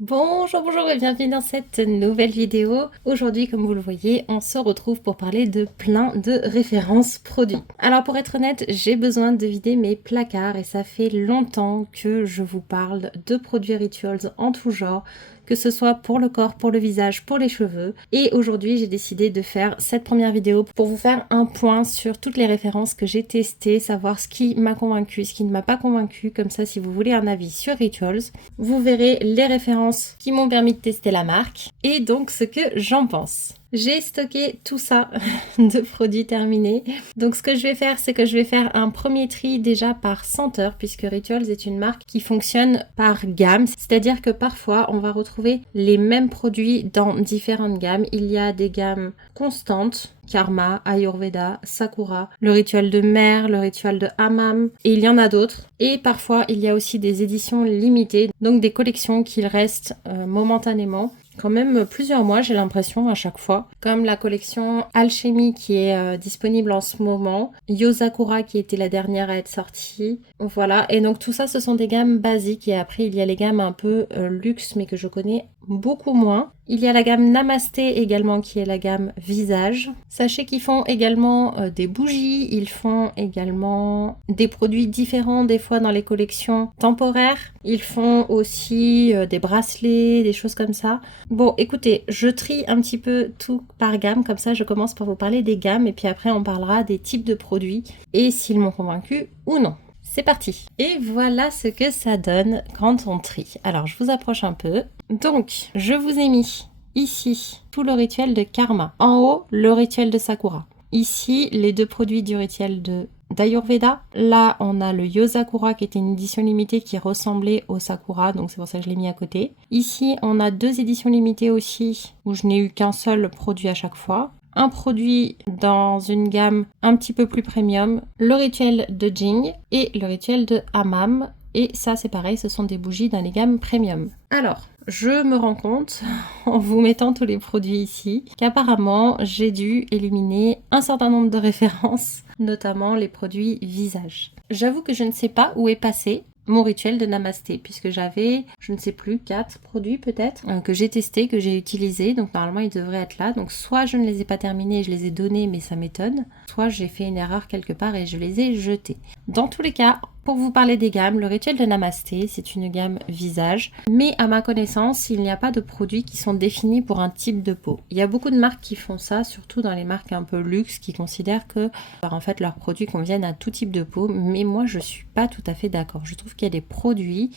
Bonjour, bonjour et bienvenue dans cette nouvelle vidéo. Aujourd'hui, comme vous le voyez, on se retrouve pour parler de plein de références produits. Alors pour être honnête, j'ai besoin de vider mes placards et ça fait longtemps que je vous parle de produits rituals en tout genre, que ce soit pour le corps, pour le visage, pour les cheveux. Et aujourd'hui, j'ai décidé de faire cette première vidéo pour vous faire un point sur toutes les références que j'ai testées, savoir ce qui m'a convaincu, ce qui ne m'a pas convaincu. Comme ça, si vous voulez un avis sur Rituals, vous verrez les références qui m'ont permis de tester la marque et donc ce que j'en pense. J'ai stocké tout ça de produits terminés. Donc ce que je vais faire, c'est que je vais faire un premier tri déjà par senteur, puisque Rituals est une marque qui fonctionne par gamme. C'est-à-dire que parfois, on va retrouver les mêmes produits dans différentes gammes. Il y a des gammes constantes, Karma, Ayurveda, Sakura, le rituel de mer, le rituel de hammam, et il y en a d'autres. Et parfois, il y a aussi des éditions limitées, donc des collections qui restent momentanément. Quand même plusieurs mois, j'ai l'impression, à chaque fois. Comme la collection Alchemy qui est disponible en ce moment, Yozakura qui était la dernière à être sortie. Voilà, et donc tout ça, ce sont des gammes basiques. Et après, il y a les gammes un peu luxe, mais que je connais beaucoup moins. Il y a la gamme Namasté également, qui est la gamme visage. Sachez qu'ils font également des bougies, ils font également des produits différents, des fois dans les collections temporaires. Ils font aussi des bracelets, des choses comme ça. Bon, écoutez, je trie un petit peu tout par gamme, comme ça je commence par vous parler des gammes et puis après on parlera des types de produits et s'ils m'ont convaincu ou non. C'est parti. Et voilà ce que ça donne quand on trie. Alors je vous approche un peu. Donc, je vous ai mis ici tout le rituel de Karma. En haut, le rituel de Sakura. Ici, les deux produits du rituel d'Ayurveda. Là, on a le Yozakura qui était une édition limitée qui ressemblait au Sakura, donc c'est pour ça que je l'ai mis à côté. Ici, on a deux éditions limitées aussi, où je n'ai eu qu'un seul produit à chaque fois. Un produit dans une gamme un petit peu plus premium, le rituel de Jing et le rituel de Hammam. Et ça, c'est pareil, ce sont des bougies dans les gammes premium. Alors, je me rends compte, en vous mettant tous les produits ici, qu'apparemment, j'ai dû éliminer un certain nombre de références, notamment les produits visage. J'avoue que je ne sais pas où est passé mon rituel de Namasté, puisque j'avais, je ne sais plus, 4 produits peut-être, que j'ai testés, que j'ai utilisés, donc normalement ils devraient être là, donc soit je ne les ai pas terminés et je les ai donnés, mais ça m'étonne, soit j'ai fait une erreur quelque part et je les ai jetés. Dans tous les cas, pour vous parler des gammes, le rituel de Namasté, c'est une gamme visage, mais à ma connaissance, il n'y a pas de produits qui sont définis pour un type de peau. Il y a beaucoup de marques qui font ça, surtout dans les marques un peu luxe, qui considèrent que en fait leurs produits conviennent à tout type de peau, mais moi je suis pas tout à fait d'accord. Je trouve qu'il y a des produits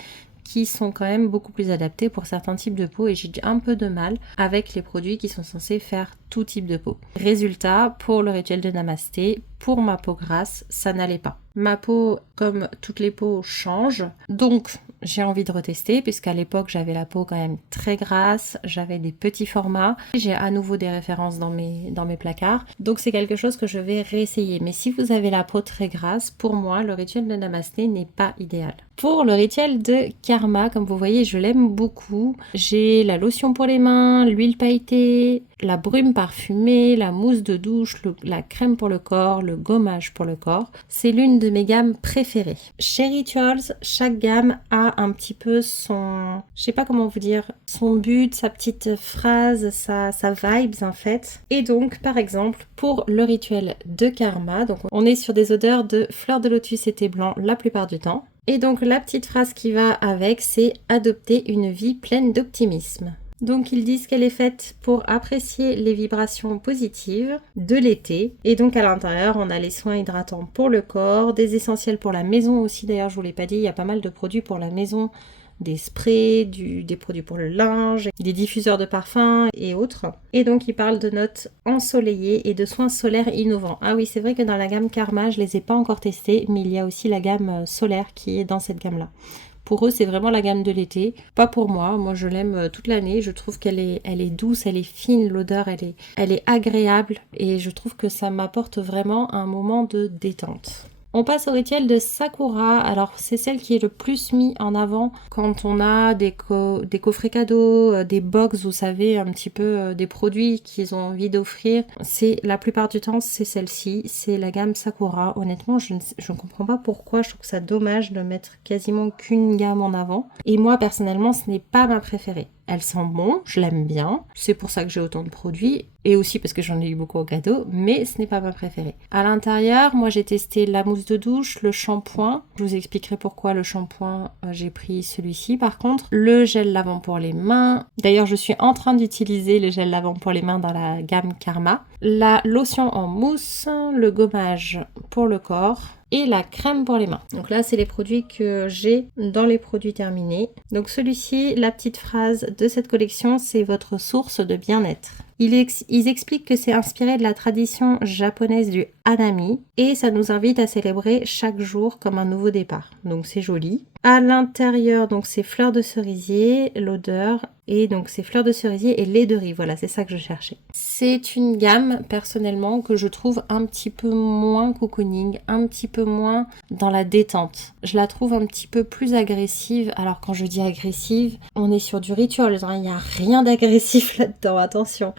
qui sont quand même beaucoup plus adaptés pour certains types de peau et j'ai un peu de mal avec les produits qui sont censés faire tout type de peau. Résultat, pour le rituel de Namasté, pour ma peau grasse, ça n'allait pas. Ma peau, comme toutes les peaux, change, donc j'ai envie de retester puisqu'à l'époque j'avais la peau quand même très grasse, j'avais des petits formats, j'ai à nouveau des références dans mes placards, donc c'est quelque chose que je vais réessayer. Mais si vous avez la peau très grasse, pour moi le rituel de Namasté n'est pas idéal. Pour le rituel de Karma, comme vous voyez, je l'aime beaucoup. J'ai la lotion pour les mains, l'huile pailletée, la brume parfumée, la mousse de douche, la crème pour le corps, le gommage pour le corps. C'est l'une de mes gammes préférées. Chez Rituals, chaque gamme a un petit peu son, je sais pas comment vous dire, son but, sa petite phrase, sa vibes en fait. Et donc, par exemple, pour le rituel de Karma, donc on est sur des odeurs de fleurs de lotus et thé blanc la plupart du temps. Et donc la petite phrase qui va avec, c'est adopter une vie pleine d'optimisme. Donc ils disent qu'elle est faite pour apprécier les vibrations positives de l'été. Et donc à l'intérieur, on a les soins hydratants pour le corps, des essentiels pour la maison aussi. D'ailleurs, je vous l'ai pas dit, il y a pas mal de produits pour la maison, des sprays, des produits pour le linge, des diffuseurs de parfums et autres. Et donc il parle de notes ensoleillées et de soins solaires innovants. Ah oui, c'est vrai que dans la gamme Karma, je les ai pas encore testés, mais il y a aussi la gamme solaire qui est dans cette gamme-là. Pour eux, c'est vraiment la gamme de l'été. Pas pour moi. Moi, je l'aime toute l'année. Je trouve qu'elle est douce, elle est fine. L'odeur, elle est agréable. Et je trouve que ça m'apporte vraiment un moment de détente. On passe au rituel de Sakura. Alors c'est celle qui est le plus mis en avant quand on a des coffrets cadeaux, des box, vous savez, un petit peu des produits qu'ils ont envie d'offrir. C'est la plupart du temps c'est celle-ci, c'est la gamme Sakura. Honnêtement, je ne comprends pas pourquoi, je trouve ça dommage de mettre quasiment qu'une gamme en avant. Et moi personnellement, ce n'est pas ma préférée. Elle sent bon, je l'aime bien, c'est pour ça que j'ai autant de produits, et aussi parce que j'en ai eu beaucoup au cadeau, mais ce n'est pas ma préférée. À l'intérieur, moi j'ai testé la mousse de douche, le shampoing, je vous expliquerai pourquoi le shampoing, j'ai pris celui-ci par contre, le gel lavant pour les mains, d'ailleurs je suis en train d'utiliser le gel lavant pour les mains dans la gamme Karma, la lotion en mousse, le gommage pour le corps, et la crème pour les mains. Donc là, c'est les produits que j'ai dans les produits terminés. Donc celui-ci, la petite phrase de cette collection, c'est votre source de bien-être. Ils expliquent que c'est inspiré de la tradition japonaise du hanami et ça nous invite à célébrer chaque jour comme un nouveau départ. Donc c'est joli. À l'intérieur, donc c'est fleurs de cerisier, l'odeur et donc c'est fleurs de cerisier et lait de riz. Voilà, c'est ça que je cherchais. C'est une gamme personnellement que je trouve un petit peu moins cocooning, un petit peu moins dans la détente. Je la trouve un petit peu plus agressive. Alors quand je dis agressive, on est sur du ritual, hein, il n'y a rien d'agressif là-dedans, attention.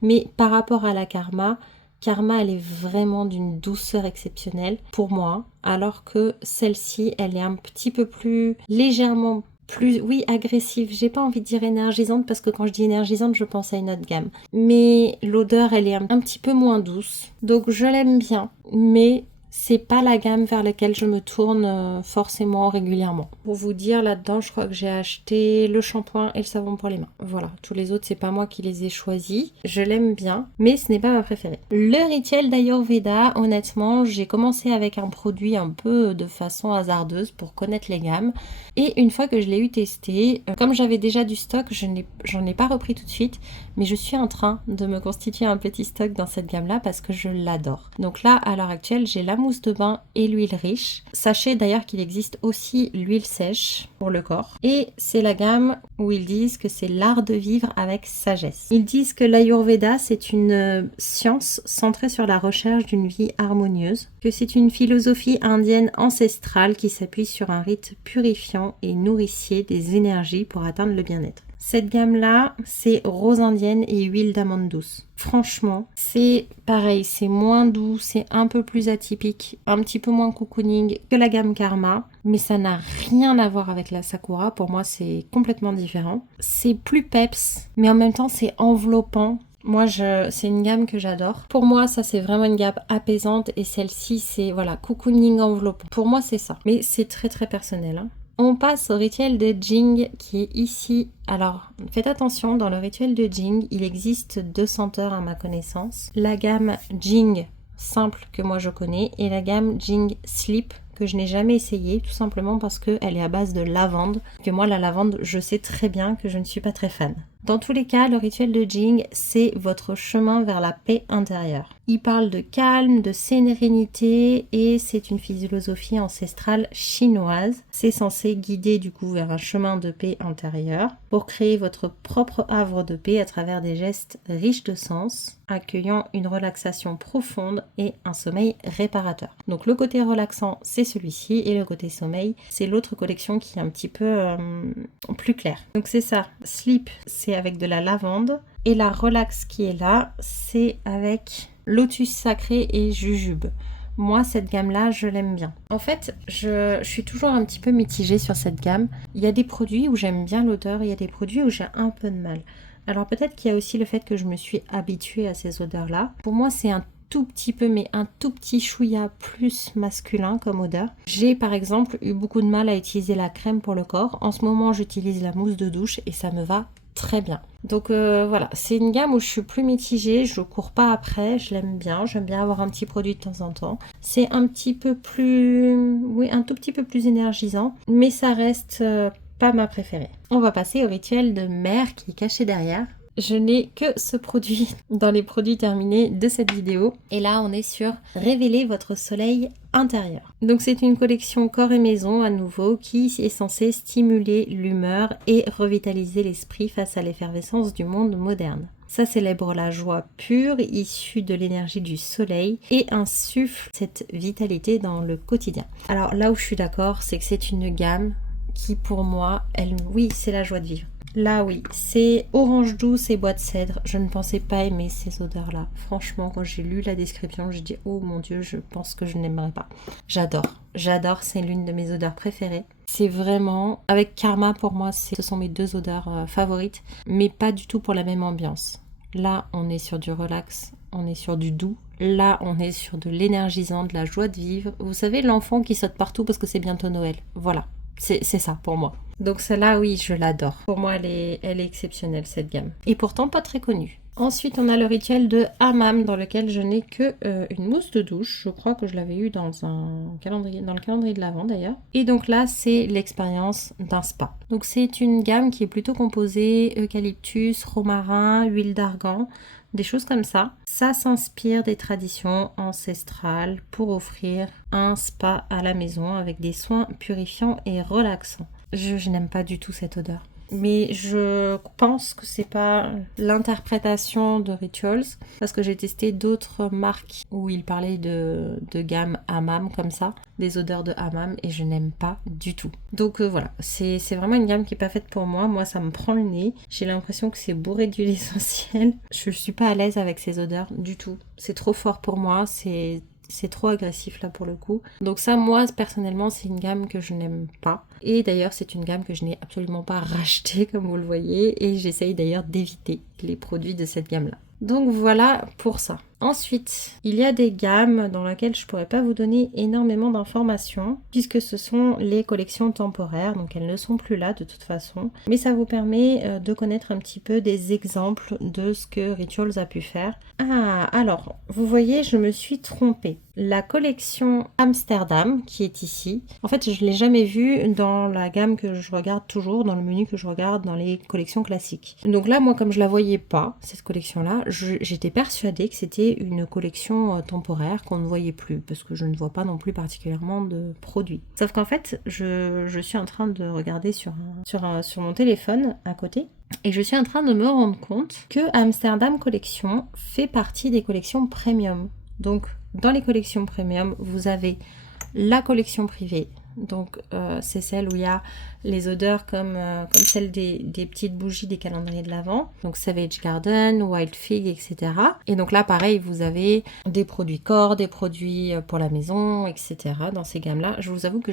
Mais par rapport à la Karma, elle est vraiment d'une douceur exceptionnelle pour moi, alors que celle-ci, elle est un petit peu plus légèrement plus, oui, agressive. J'ai pas envie de dire énergisante parce que quand je dis énergisante, je pense à une autre gamme. Mais l'odeur, elle est un petit peu moins douce. Donc je l'aime bien, mais c'est pas la gamme vers laquelle je me tourne forcément régulièrement. Pour vous dire, là-dedans, je crois que j'ai acheté le shampoing et le savon pour les mains. Voilà, tous les autres, c'est pas moi qui les ai choisis. Je l'aime bien, mais ce n'est pas ma préférée. Le rituel d'Ayurveda, honnêtement, j'ai commencé avec un produit un peu de façon hasardeuse pour connaître les gammes. Et une fois que je l'ai eu testé, comme j'avais déjà du stock, j'en ai pas repris tout de suite, mais je suis en train de me constituer un petit stock dans cette gamme-là parce que je l'adore. Donc là, à l'heure actuelle, j'ai la mousse de bain et l'huile riche. Sachez d'ailleurs qu'il existe aussi l'huile sèche pour le corps. Et c'est la gamme où ils disent que c'est l'art de vivre avec sagesse. Ils disent que l'Ayurveda, c'est une science centrée sur la recherche d'une vie harmonieuse, que c'est une philosophie indienne ancestrale qui s'appuie sur un rite purifiant et nourricier des énergies pour atteindre le bien-être. Cette gamme-là, c'est rose indienne et huile d'amande douce. Franchement, c'est pareil, c'est moins doux, c'est un peu plus atypique, un petit peu moins cocooning que la gamme Karma, mais ça n'a rien à voir avec la Sakura. Pour moi, c'est complètement différent. C'est plus peps, mais en même temps, c'est enveloppant. Moi, c'est une gamme que j'adore. Pour moi, ça, c'est vraiment une gamme apaisante et celle-ci, c'est, voilà, cocooning enveloppant. Pour moi, c'est ça. Mais c'est très, très personnel, hein. On passe au rituel de Jing qui est ici. Alors, faites attention, dans le rituel de Jing, il existe 2 senteurs à ma connaissance. La gamme Jing simple que moi je connais et la gamme Jing Sleep que je n'ai jamais essayé, tout simplement parce qu'elle est à base de lavande. Que moi, la lavande, je sais très bien que je ne suis pas très fan. Dans tous les cas, le rituel de Jing, c'est votre chemin vers la paix intérieure. Il parle de calme, de sérénité et c'est une philosophie ancestrale chinoise. C'est censé guider du coup vers un chemin de paix intérieure pour créer votre propre havre de paix à travers des gestes riches de sens, accueillant une relaxation profonde et un sommeil réparateur. Donc le côté relaxant, c'est celui-ci et le côté sommeil, c'est l'autre collection qui est un petit peu plus clair. Donc c'est ça, Sleep, c'est avec de la lavande et la relax qui est là, c'est avec lotus sacré et jujube. Moi, cette gamme-là, je l'aime bien. En fait, je suis toujours un petit peu mitigée sur cette gamme. Il y a des produits où j'aime bien l'odeur, il y a des produits où j'ai un peu de mal. Alors peut-être qu'il y a aussi le fait que je me suis habituée à ces odeurs-là. Pour moi, c'est un tout petit peu, mais un tout petit chouïa plus masculin comme odeur. J'ai par exemple eu beaucoup de mal à utiliser la crème pour le corps. En ce moment, j'utilise la mousse de douche et ça me va très bien. Donc voilà, c'est une gamme où je suis plus mitigée, je cours pas après, je l'aime bien, j'aime bien avoir un petit produit de temps en temps. C'est un petit peu plus, oui, un tout petit peu plus énergisant, mais ça reste pas ma préférée. On va passer au rituel de mer qui est caché derrière. je n'ai que ce produit dans les produits terminés de cette vidéo. Et là, on est sur Révéler votre soleil intérieur. Donc c'est une collection corps et maison à nouveau qui est censée stimuler l'humeur et revitaliser l'esprit face à l'effervescence du monde moderne. Ça célèbre la joie pure issue de l'énergie du soleil et insuffle cette vitalité dans le quotidien. Alors là où je suis d'accord, c'est que c'est une gamme qui pour moi, oui, c'est la joie de vivre. Là oui, c'est orange douce et bois de cèdre. Je ne pensais pas aimer ces odeurs-là. Franchement, quand j'ai lu la description, j'ai dit oh mon dieu, je pense que je n'aimerais pas. J'adore, c'est l'une de mes odeurs préférées. C'est vraiment, avec Karma pour moi, ce sont mes 2 odeurs favorites, mais pas du tout pour la même ambiance. Là, on est sur du relax, on est sur du doux. Là, on est sur de l'énergisant, de la joie de vivre. Vous savez, l'enfant qui saute partout parce que c'est bientôt Noël. Voilà. C'est ça pour moi. Donc celle-là, oui, je l'adore. Pour moi, elle est exceptionnelle, cette gamme. Et pourtant, pas très connue. Ensuite, on a le rituel de Hammam, dans lequel je n'ai que une mousse de douche. Je crois que je l'avais eu dans le calendrier de l'Avent d'ailleurs. Et donc là, c'est l'expérience d'un spa. Donc c'est une gamme qui est plutôt composée eucalyptus, romarin, huile d'argan, des choses comme ça. Ça s'inspire des traditions ancestrales pour offrir un spa à la maison avec des soins purifiants et relaxants. Je n'aime pas du tout cette odeur. Mais je pense que c'est pas l'interprétation de Rituals, parce que j'ai testé d'autres marques où ils parlaient de gamme hammam comme ça, des odeurs de hammam, et je n'aime pas du tout. Donc voilà, c'est vraiment une gamme qui est pas faite pour moi. Moi, ça me prend le nez. J'ai l'impression que c'est bourré d'huile essentielle. Je suis pas à l'aise avec ces odeurs du tout. C'est trop fort pour moi. C'est trop agressif là pour le coup. Donc ça, moi personnellement, c'est une gamme que je n'aime pas. Et d'ailleurs, c'est une gamme que je n'ai absolument pas rachetée comme vous le voyez. Et j'essaye d'ailleurs d'éviter les produits de cette gamme là. Donc voilà pour ça. Ensuite, il y a des gammes dans lesquelles je pourrais pas vous donner énormément d'informations puisque ce sont les collections temporaires, donc elles ne sont plus là de toute façon. Mais ça vous permet de connaître un petit peu des exemples de ce que Rituals a pu faire. Ah, alors, vous voyez, je me suis trompée. La collection Amsterdam qui est ici, en fait, je ne l'ai jamais vue dans la gamme que je regarde toujours, dans le menu que je regarde dans les collections classiques. Donc là, moi, comme je la voyais pas, cette collection-là, j'étais persuadée que c'était une collection temporaire qu'on ne voyait plus, parce que je ne vois pas non plus particulièrement de produits. Sauf qu'en fait, je suis en train de regarder sur mon téléphone à côté, et je suis en train de me rendre compte que Amsterdam Collection fait partie des collections premium. Donc, dans les collections premium, vous avez la collection privée. Donc c'est celle où il y a les odeurs comme celle des petites bougies des calendriers de l'Avent, donc Savage Garden, Wild Fig, etc. Et donc là pareil, vous avez des produits corps, des produits pour la maison, etc. dans ces gammes-là. Je vous avoue que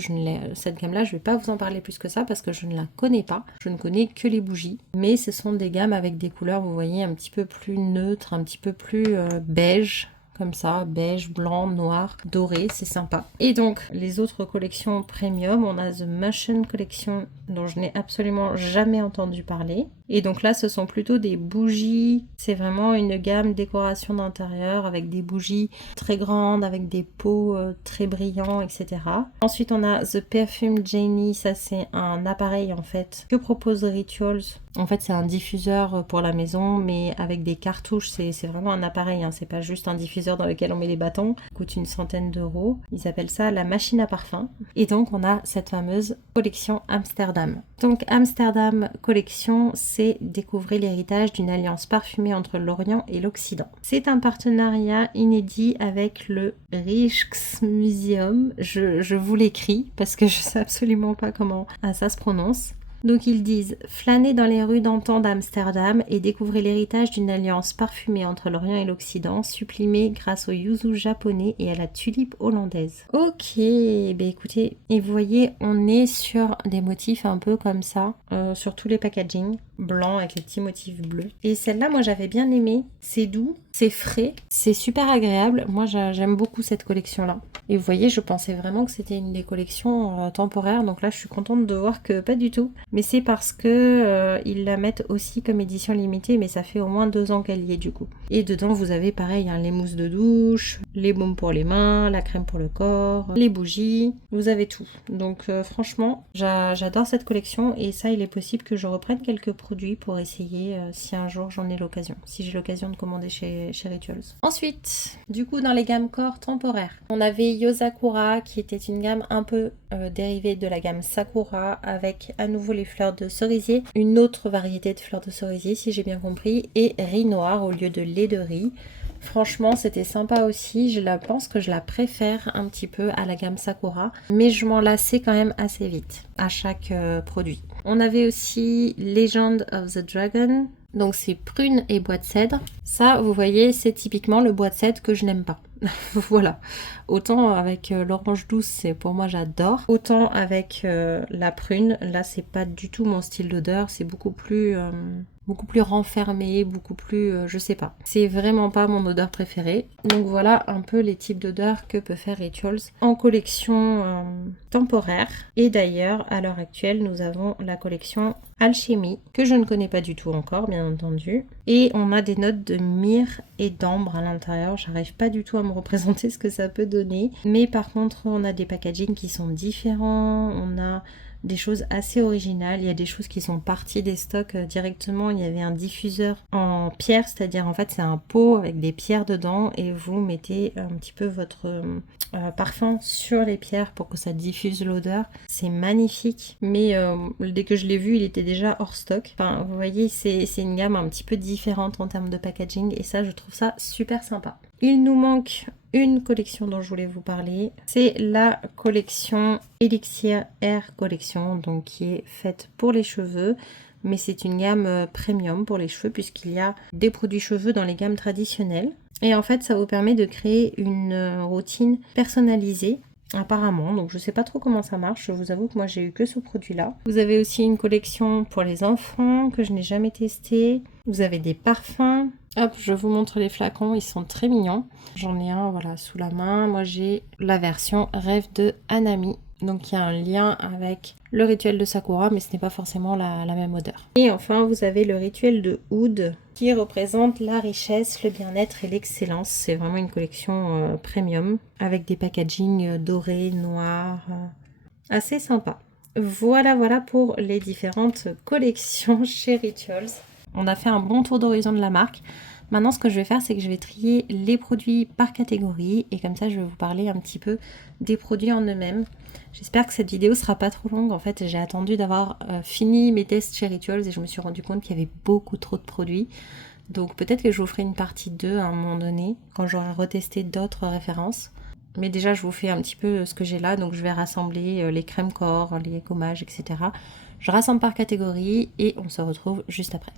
cette gamme-là, je ne vais pas vous en parler plus que ça parce que je ne la connais pas. Je ne connais que les bougies, mais ce sont des gammes avec des couleurs, vous voyez, un petit peu plus neutres, un petit peu plus beige. Comme ça, beige, blanc, noir, doré, c'est sympa. Et donc, les autres collections premium, on a The Motion Collection, dont je n'ai absolument jamais entendu parler. Et donc là, ce sont plutôt des bougies. C'est vraiment une gamme décoration d'intérieur avec des bougies très grandes, avec des pots très brillants, etc. Ensuite, on a The Perfume Genie. Ça, c'est un appareil, en fait, que propose Rituals. En fait, c'est un diffuseur pour la maison, mais avec des cartouches. C'est vraiment un appareil, hein. C'est pas juste un diffuseur dans lequel on met les bâtons. Il coûte une centaine d'euros. Ils appellent ça la machine à parfum. Et donc, on a cette fameuse collection Amsterdam. Donc, Amsterdam Collection, c'est découvrir l'héritage d'une alliance parfumée entre l'Orient et l'Occident. C'est un partenariat inédit avec le Rijksmuseum. Je vous l'écris parce que je sais absolument pas comment ça se prononce. Donc ils disent « Flânez dans les rues d'antan d'Amsterdam et découvrez l'héritage d'une alliance parfumée entre l'Orient et l'Occident, sublimée grâce au yuzu japonais et à la tulipe hollandaise. » Ok, ben écoutez, et vous voyez, on est sur des motifs un peu comme ça, sur tous les packagings, blancs avec les petits motifs bleus. Et celle-là, moi j'avais bien aimé, c'est doux, c'est frais, c'est super agréable. Moi j'aime beaucoup cette collection-là. Et vous voyez, je pensais vraiment que c'était une des collections temporaires, donc là je suis contente de voir que pas du tout. Mais c'est parce que ils la mettent aussi comme édition limitée, mais ça fait au moins 2 ans qu'elle y est du coup. Et dedans vous avez pareil, hein, les mousses de douche, les baumes pour les mains, la crème pour le corps, les bougies, vous avez tout. Donc franchement, j'adore cette collection et ça, il est possible que je reprenne quelques produits pour essayer si un jour j'en ai l'occasion, si j'ai l'occasion de commander chez Rituals. Ensuite, du coup, dans les gammes corps temporaires, on avait Yosakura qui était une gamme un peu dérivée de la gamme Sakura avec à nouveau les fleurs de cerisier, une autre variété de fleurs de cerisier si j'ai bien compris, et riz noir au lieu de lait de riz. Franchement, c'était sympa aussi. Je pense que je la préfère un petit peu à la gamme Sakura, mais je m'en lassais quand même assez vite à chaque produit. On avait aussi Legend of the Dragon. Donc c'est prune et bois de cèdre. Ça, vous voyez, c'est typiquement le bois de cèdre que je n'aime pas. Voilà. Autant avec l'orange douce, c'est pour moi j'adore. Autant avec la prune, là c'est pas du tout mon style d'odeur. C'est beaucoup plus renfermé, beaucoup plus, je sais pas. C'est vraiment pas mon odeur préférée. Donc voilà un peu les types d'odeurs que peut faire Rituals en collection temporaire. Et d'ailleurs, à l'heure actuelle, nous avons la collection Alchimie, que je ne connais pas du tout encore, bien entendu. Et on a des notes de myrrhe et d'ambre à l'intérieur. J'arrive pas du tout à me représenter ce que ça peut donner. Mais par contre, on a des packagings qui sont différents. On a des choses assez originales, il y a des choses qui sont parties des stocks directement. Il y avait un diffuseur en pierre, c'est-à-dire en fait c'est un pot avec des pierres dedans et vous mettez un petit peu votre parfum sur les pierres pour que ça diffuse l'odeur. C'est magnifique, mais dès que je l'ai vu il était déjà hors stock. Enfin vous voyez, c'est une gamme un petit peu différente en termes de packaging et ça je trouve ça super sympa. Il nous manque une collection dont je voulais vous parler, c'est la collection Elixir Air Collection, donc qui est faite pour les cheveux, mais c'est une gamme premium pour les cheveux puisqu'il y a des produits cheveux dans les gammes traditionnelles. Et en fait, ça vous permet de créer une routine personnalisée apparemment, donc je sais pas trop comment ça marche, je vous avoue que moi j'ai eu que ce produit là. Vous avez aussi une collection pour les enfants que je n'ai jamais testé. Vous avez des parfums. Hop, je vous montre les flacons, ils sont très mignons. J'en ai un voilà sous la main. Moi j'ai la version Rêve de Hanami. Donc il y a un lien avec le rituel de Sakura, mais ce n'est pas forcément la même odeur. Et enfin, vous avez le rituel de Oud qui représente la richesse, le bien-être et l'excellence. C'est vraiment une collection premium avec des packaging dorés, noirs, assez sympa. Voilà pour les différentes collections chez Rituals. On a fait un bon tour d'horizon de la marque. Maintenant, ce que je vais faire, c'est que je vais trier les produits par catégorie et comme ça, je vais vous parler un petit peu des produits en eux-mêmes. J'espère que cette vidéo sera pas trop longue. En fait, j'ai attendu d'avoir fini mes tests chez Rituals et je me suis rendu compte qu'il y avait beaucoup trop de produits. Donc peut-être que je vous ferai une partie 2 à un moment donné, quand j'aurai retesté d'autres références. Mais déjà, je vous fais un petit peu ce que j'ai là. Donc je vais rassembler les crèmes corps, les gommages, etc. Je rassemble par catégorie et on se retrouve juste après.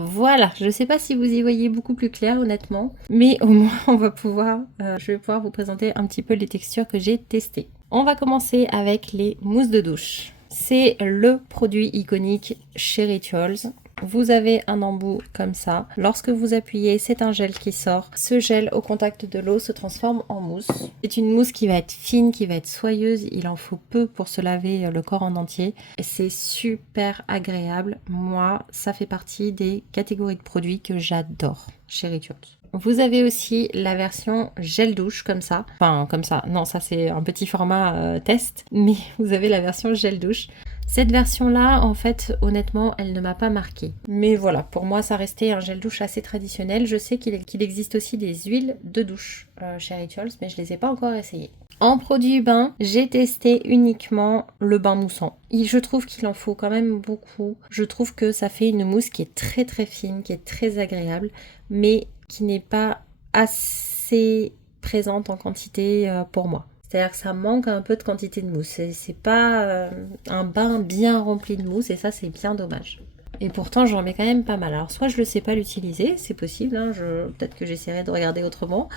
Voilà, je ne sais pas si vous y voyez beaucoup plus clair honnêtement, mais au moins je vais pouvoir vous présenter un petit peu les textures que j'ai testées. On va commencer avec les mousses de douche. C'est le produit iconique chez Rituals. Vous avez un embout comme ça. Lorsque vous appuyez, c'est un gel qui sort. Ce gel au contact de l'eau se transforme en mousse. C'est une mousse qui va être fine, qui va être soyeuse. Il en faut peu pour se laver le corps en entier. Et c'est super agréable. Moi, ça fait partie des catégories de produits que j'adore chez Rituals. Vous avez aussi la version gel douche comme ça. Enfin, comme ça. Non, ça c'est un petit format test. Mais vous avez la version gel douche. Cette version-là, en fait, honnêtement, elle ne m'a pas marquée. Mais voilà, pour moi, ça restait un gel douche assez traditionnel. Je sais qu'il existe aussi des huiles de douche chez Rituals, mais je les ai pas encore essayées. En produit bain, j'ai testé uniquement le bain moussant. Et je trouve qu'il en faut quand même beaucoup. Je trouve que ça fait une mousse qui est très très fine, qui est très agréable, mais qui n'est pas assez présente en quantité pour moi. C'est-à-dire que ça manque un peu de quantité de mousse. C'est pas un bain bien rempli de mousse et ça c'est bien dommage. Et pourtant j'en mets quand même pas mal. Alors soit je ne sais pas l'utiliser, c'est possible, hein, peut-être que j'essaierai de regarder autrement.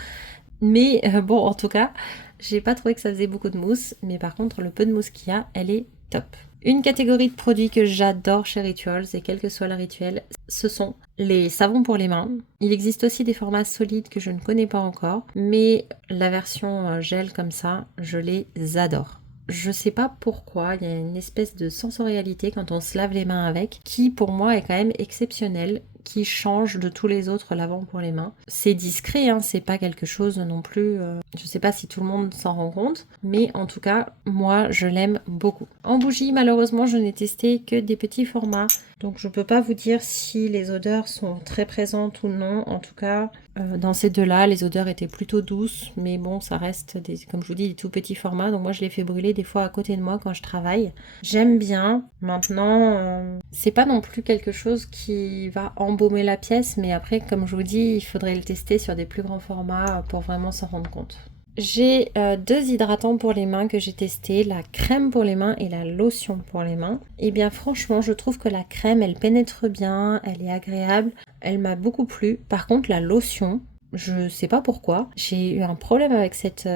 Mais bon, en tout cas, j'ai pas trouvé que ça faisait beaucoup de mousse. Mais par contre, le peu de mousse qu'il y a, elle est top. Une catégorie de produits que j'adore chez Rituals, et quel que soit le rituel, ce sont les savons pour les mains. Il existe aussi des formats solides que je ne connais pas encore, mais la version gel comme ça, je les adore. Je sais pas pourquoi, il y a une espèce de sensorialité quand on se lave les mains avec, qui pour moi est quand même exceptionnelle. qui change de tous les autres lavants pour les mains. C'est discret, hein, c'est pas quelque chose non plus, je sais pas si tout le monde s'en rend compte, mais en tout cas, moi je l'aime beaucoup. En bougie, malheureusement, je n'ai testé que des petits formats, donc je peux pas vous dire si les odeurs sont très présentes ou non. En tout cas, dans ces deux-là, les odeurs étaient plutôt douces, mais bon, ça reste, comme je vous dis, des tout petits formats, donc moi je les fais brûler des fois à côté de moi quand je travaille. J'aime bien. Maintenant, c'est pas non plus quelque chose qui va embaumer la pièce, mais après, comme je vous dis, il faudrait le tester sur des plus grands formats pour vraiment s'en rendre compte. J'ai deux hydratants pour les mains que j'ai testés, la crème pour les mains et la lotion pour les mains. Et bien franchement, je trouve que la crème, elle pénètre bien, elle est agréable, elle m'a beaucoup plu. Par contre, la lotion, je sais pas pourquoi, j'ai eu un problème avec cette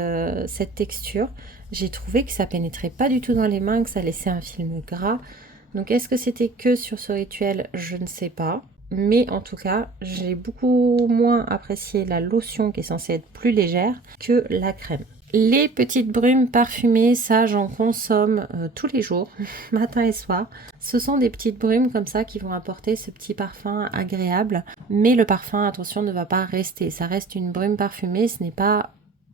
texture. J'ai trouvé que ça pénétrait pas du tout dans les mains, que ça laissait un film gras. Donc est-ce que c'était que sur ce rituel? Je ne sais pas. Mais en tout cas, j'ai beaucoup moins apprécié la lotion qui est censée être plus légère que la crème. Les petites brumes parfumées, ça j'en consomme tous les jours, matin et soir. Ce sont des petites brumes comme ça qui vont apporter ce petit parfum agréable. Mais le parfum, attention, ne va pas rester. Ça reste une brume parfumée, ce n'est pas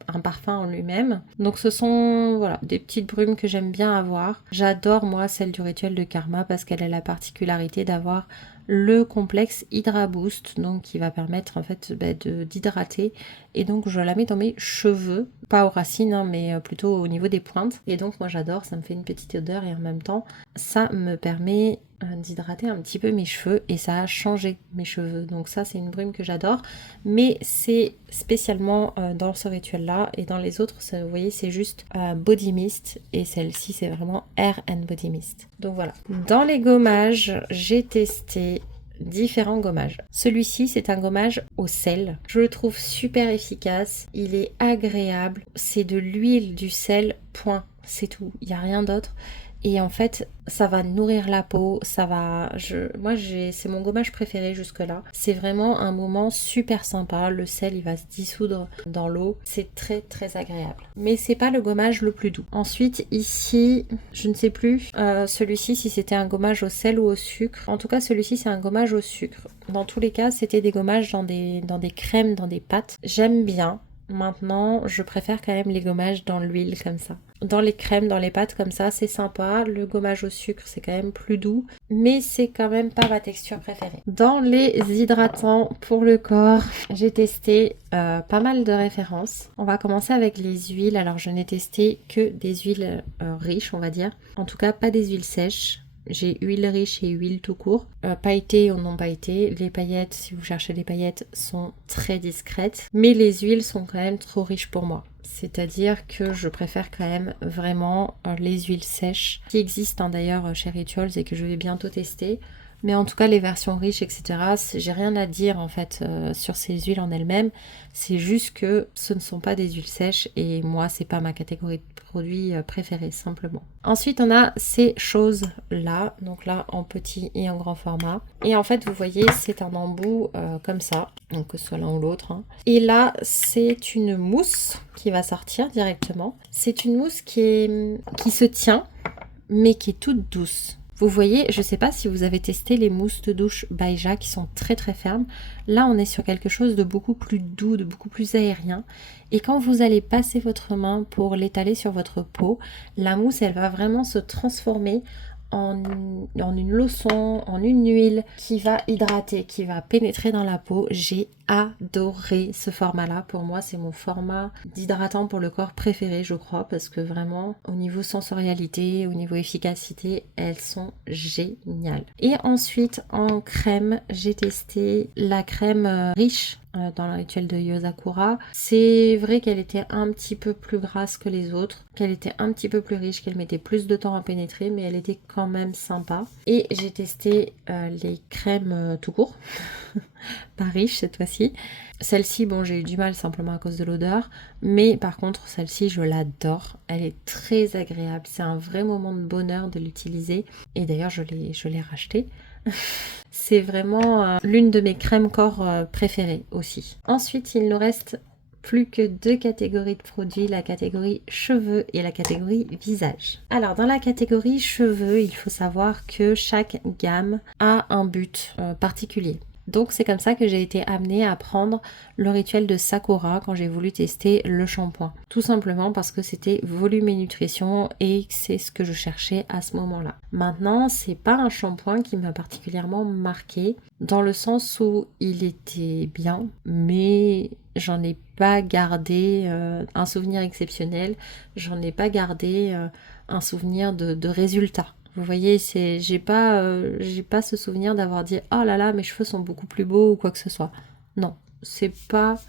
un parfum en lui-même. Donc ce sont voilà, des petites brumes que j'aime bien avoir. J'adore moi celle du rituel de Karma parce qu'elle a la particularité d'avoir le complexe Hydra Boost, donc qui va permettre en fait d'hydrater, et donc je la mets dans mes cheveux, pas aux racines hein, mais plutôt au niveau des pointes, et donc moi j'adore, ça me fait une petite odeur et en même temps ça me permet d'hydrater un petit peu mes cheveux et ça a changé mes cheveux, donc ça c'est une brume que j'adore, mais c'est spécialement dans ce rituel là, et dans les autres vous voyez c'est juste body mist, et celle-ci c'est vraiment Hair and Body Mist. Donc voilà, dans les gommages j'ai testé différents gommages. Celui-ci c'est un gommage au sel, je le trouve super efficace, il est agréable, c'est de l'huile, du sel, point, c'est tout, il n'y a rien d'autre. Et en fait, ça va nourrir la peau, ça va... c'est mon gommage préféré jusque-là. C'est vraiment un moment super sympa. Le sel, il va se dissoudre dans l'eau. C'est très, très agréable. Mais c'est pas le gommage le plus doux. Ensuite, ici, je ne sais plus celui-ci si c'était un gommage au sel ou au sucre. En tout cas, celui-ci, c'est un gommage au sucre. Dans tous les cas, c'était des gommages dans des crèmes, dans des pâtes. J'aime bien. Maintenant, je préfère quand même les gommages dans l'huile comme ça. Dans les crèmes, dans les pâtes comme ça, c'est sympa. Le gommage au sucre, c'est quand même plus doux, mais c'est quand même pas ma texture préférée. Dans les hydratants pour le corps, j'ai testé pas mal de références. On va commencer avec les huiles. Alors, je n'ai testé que des huiles riches, on va dire. En tout cas, pas des huiles sèches. J'ai huile riche et huile tout court, pailletées ou non pailletées. Les paillettes, si vous cherchez des paillettes, sont très discrètes, mais les huiles sont quand même trop riches pour moi. C'est-à-dire que je préfère quand même vraiment les huiles sèches, qui existent d'ailleurs chez Rituals et que je vais bientôt tester. Mais en tout cas, les versions riches, etc., j'ai rien à dire en fait sur ces huiles en elles-mêmes. C'est juste que ce ne sont pas des huiles sèches et moi, c'est pas ma catégorie de produits préférés, simplement. Ensuite, on a ces choses-là, donc là en petit et en grand format. Et en fait, vous voyez, c'est un embout comme ça, donc que ce soit l'un ou l'autre. Hein. Et là, c'est une mousse qui va sortir directement. C'est une mousse qui se tient, mais qui est toute douce. Vous voyez, je ne sais pas si vous avez testé les mousses de douche Baija qui sont très très fermes. Là, on est sur quelque chose de beaucoup plus doux, de beaucoup plus aérien. Et quand vous allez passer votre main pour l'étaler sur votre peau, la mousse, elle va vraiment se transformer en une lotion, en une huile qui va hydrater, qui va pénétrer dans la peau. J'ai adoré ce format-là. Pour moi, c'est mon format d'hydratant pour le corps préféré, je crois, parce que vraiment, au niveau sensorialité, au niveau efficacité, elles sont géniales. Et ensuite, en crème, j'ai testé la crème riche dans le rituel de Yosakura. C'est vrai qu'elle était un petit peu plus grasse que les autres, qu'elle était un petit peu plus riche, qu'elle mettait plus de temps à pénétrer, mais elle était quand même sympa. Et j'ai testé les crèmes tout court, pas riches cette fois-ci. Celle-ci, bon, j'ai eu du mal simplement à cause de l'odeur, mais par contre, celle-ci, je l'adore. Elle est très agréable, c'est un vrai moment de bonheur de l'utiliser. Et d'ailleurs, je l'ai rachetée. C'est vraiment l'une de mes crèmes corps préférées aussi. Ensuite, il nous reste plus que deux catégories de produits, la catégorie cheveux et la catégorie visage. Alors dans la catégorie cheveux, il faut savoir que chaque gamme a un but particulier. Donc c'est comme ça que j'ai été amenée à prendre le rituel de Sakura quand j'ai voulu tester le shampoing. Tout simplement parce que c'était volume et nutrition et c'est ce que je cherchais à ce moment-là. Maintenant, c'est pas un shampoing qui m'a particulièrement marqué dans le sens où il était bien, mais j'en ai pas gardé un souvenir exceptionnel, j'en ai pas gardé un souvenir de résultat. Vous voyez, j'ai pas ce souvenir d'avoir dit oh là là mes cheveux sont beaucoup plus beaux ou quoi que ce soit. Non, c'est pas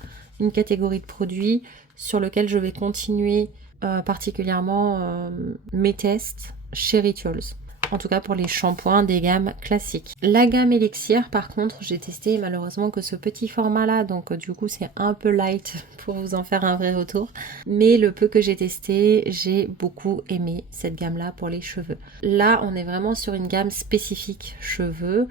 une catégorie de produits sur lequel je vais continuer particulièrement mes tests chez Rituals. En tout cas pour les shampoings des gammes classiques. La gamme Elixir par contre j'ai testé malheureusement que ce petit format là, donc du coup c'est un peu light pour vous en faire un vrai retour. Mais le peu que j'ai testé, j'ai beaucoup aimé cette gamme là pour les cheveux. Là on est vraiment sur une gamme spécifique cheveux.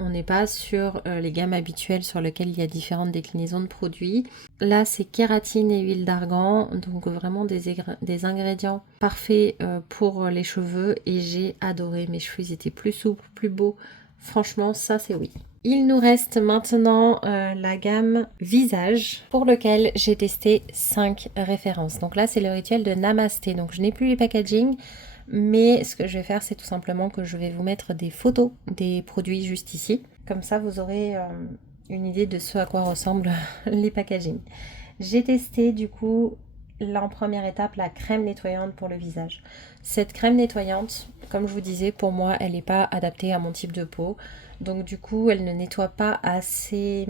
On n'est pas sur les gammes habituelles sur lesquelles il y a différentes déclinaisons de produits. Là, c'est kératine et huile d'argan, donc vraiment des ingrédients parfaits pour les cheveux et j'ai adoré. Mes cheveux, ils étaient plus souples, plus beaux. Franchement, ça, c'est oui. Il nous reste maintenant la gamme visage pour lequel j'ai testé 5 références. Donc là, c'est le rituel de Namasté. Donc je n'ai plus les packaging. Mais ce que je vais faire, c'est tout simplement que je vais vous mettre des photos des produits juste ici. Comme ça, vous aurez une idée de ce à quoi ressemblent les packaging. J'ai testé du coup, là en première étape, la crème nettoyante pour le visage. Cette crème nettoyante, comme je vous disais, pour moi, elle n'est pas adaptée à mon type de peau. Donc du coup, elle ne nettoie pas assez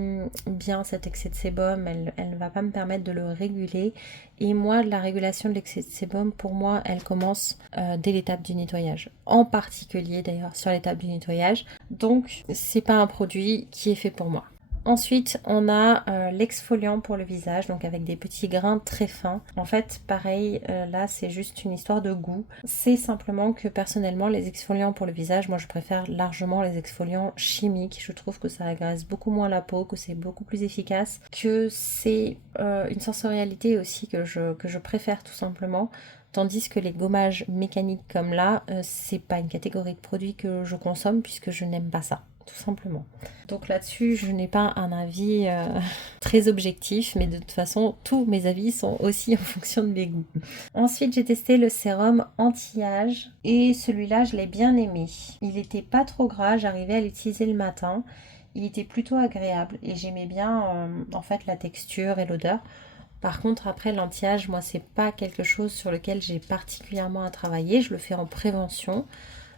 bien cet excès de sébum, elle ne va pas me permettre de le réguler. Et moi, la régulation de l'excès de sébum, pour moi, elle commence dès l'étape du nettoyage. En particulier d'ailleurs sur l'étape du nettoyage. Donc, c'est pas un produit qui est fait pour moi. Ensuite, on a l'exfoliant pour le visage, donc avec des petits grains très fins. En fait, pareil, là, c'est juste une histoire de goût. C'est simplement que personnellement, les exfoliants pour le visage, moi, je préfère largement les exfoliants chimiques. Je trouve que ça agresse beaucoup moins la peau, que c'est beaucoup plus efficace, que c'est une sensorialité aussi que je préfère tout simplement. Tandis que les gommages mécaniques comme là, c'est pas une catégorie de produits que je consomme puisque je n'aime pas ça. Tout simplement. Donc là-dessus, je n'ai pas un avis très objectif, mais de toute façon, tous mes avis sont aussi en fonction de mes goûts. Ensuite, j'ai testé le sérum anti-âge et celui-là, je l'ai bien aimé. Il n'était pas trop gras, j'arrivais à l'utiliser le matin. Il était plutôt agréable et j'aimais bien en fait la texture et l'odeur. Par contre, après l'anti-âge, moi, c'est pas quelque chose sur lequel j'ai particulièrement à travailler. Je le fais en prévention,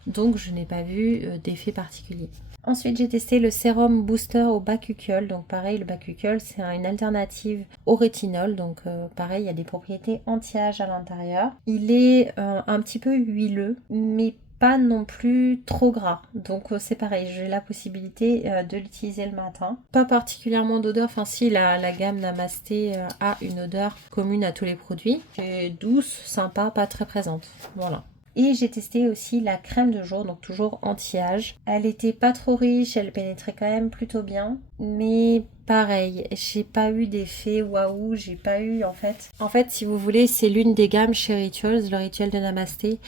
donc je n'ai pas vu d'effet particulier. Ensuite, j'ai testé le sérum booster au bakuchiol. Donc pareil, le bakuchiol, c'est une alternative au rétinol. Donc pareil, il y a des propriétés anti-âge à l'intérieur. Il est un petit peu huileux, mais pas non plus trop gras. Donc c'est pareil, j'ai la possibilité de l'utiliser le matin. Pas particulièrement d'odeur, enfin si la gamme Namasté a une odeur commune à tous les produits. C'est douce, sympa, pas très présente. Voilà. Et j'ai testé aussi la crème de jour, donc toujours anti-âge. Elle était pas trop riche, elle pénétrait quand même plutôt bien. Mais pareil, j'ai pas eu d'effet waouh, j'ai pas eu en fait. En fait, si vous voulez, c'est l'une des gammes chez Rituals, le rituel de Namasté,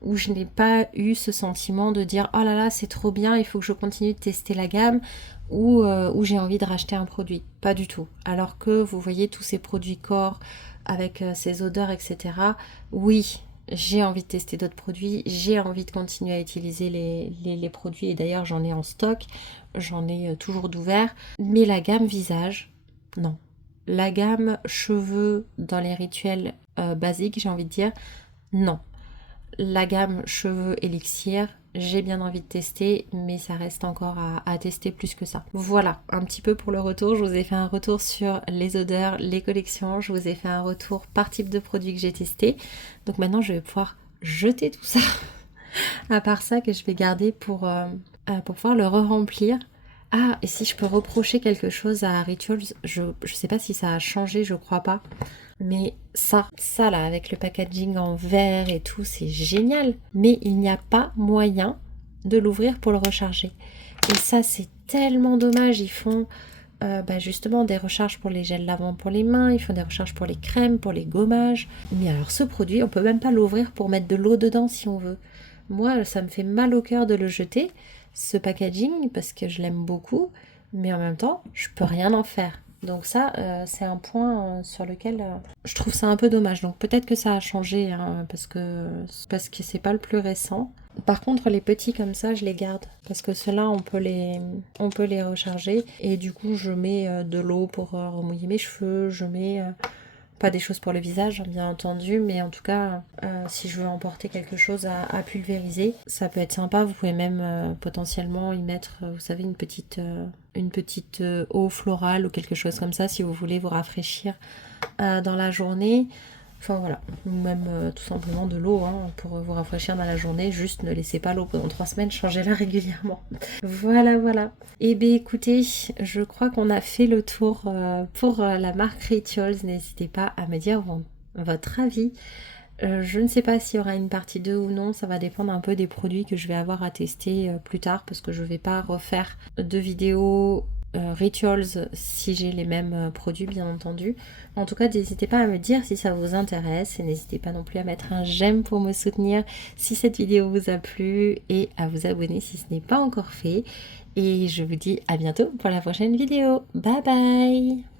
où je n'ai pas eu ce sentiment de dire oh là là c'est trop bien, il faut que je continue de tester la gamme, ou où j'ai envie de racheter un produit. Pas du tout. Alors que vous voyez tous ces produits corps avec ces odeurs, etc. Oui, j'ai envie de tester d'autres produits, j'ai envie de continuer à utiliser les produits et d'ailleurs j'en ai en stock, j'en ai toujours d'ouvert, mais la gamme visage, non. La gamme cheveux dans les rituels basiques, j'ai envie de dire, non. La gamme cheveux élixir, j'ai bien envie de tester, mais ça reste encore à tester plus que ça. Voilà, un petit peu pour le retour. Je vous ai fait un retour sur les odeurs, les collections. Je vous ai fait un retour par type de produit que j'ai testé. Donc maintenant, je vais pouvoir jeter tout ça. À part ça, que je vais garder pour pouvoir le re-remplir. Ah, et si je peux reprocher quelque chose à Rituals, je sais pas si ça a changé, je crois pas. Mais ça là, avec le packaging en verre et tout, c'est génial. Mais il n'y a pas moyen de l'ouvrir pour le recharger. Et ça, c'est tellement dommage. Ils font justement des recharges pour les gels lavants pour les mains, ils font des recharges pour les crèmes, pour les gommages. Mais alors ce produit, on peut même pas l'ouvrir pour mettre de l'eau dedans si on veut. Moi, ça me fait mal au cœur de le jeter, ce packaging, parce que je l'aime beaucoup. mais en même temps, je peux rien en faire. Donc ça, c'est un point sur lequel je trouve ça un peu dommage. Donc peut-être que ça a changé, hein, parce que c'est pas le plus récent. Par contre, les petits comme ça, je les garde parce que ceux-là, on peut les recharger. Et du coup, je mets de l'eau pour remouiller mes cheveux. Je mets pas des choses pour le visage, bien entendu, mais en tout cas, si je veux emporter quelque chose à pulvériser, ça peut être sympa. Vous pouvez même potentiellement y mettre, vous savez, une petite eau florale ou quelque chose comme ça si vous voulez vous rafraîchir dans la journée. Enfin voilà, ou même tout simplement de l'eau hein, pour vous rafraîchir dans la journée. Juste ne laissez pas l'eau pendant 3 semaines, changez-la régulièrement. Voilà, voilà. Eh bien écoutez, je crois qu'on a fait le tour pour la marque Rituals. N'hésitez pas à me dire votre avis. Je ne sais pas s'il y aura une partie 2 ou non, ça va dépendre un peu des produits que je vais avoir à tester plus tard parce que je ne vais pas refaire de vidéos Rituals si j'ai les mêmes produits bien entendu. En tout cas, n'hésitez pas à me dire si ça vous intéresse et n'hésitez pas non plus à mettre un j'aime pour me soutenir si cette vidéo vous a plu et à vous abonner si ce n'est pas encore fait. Et je vous dis à bientôt pour la prochaine vidéo. Bye bye!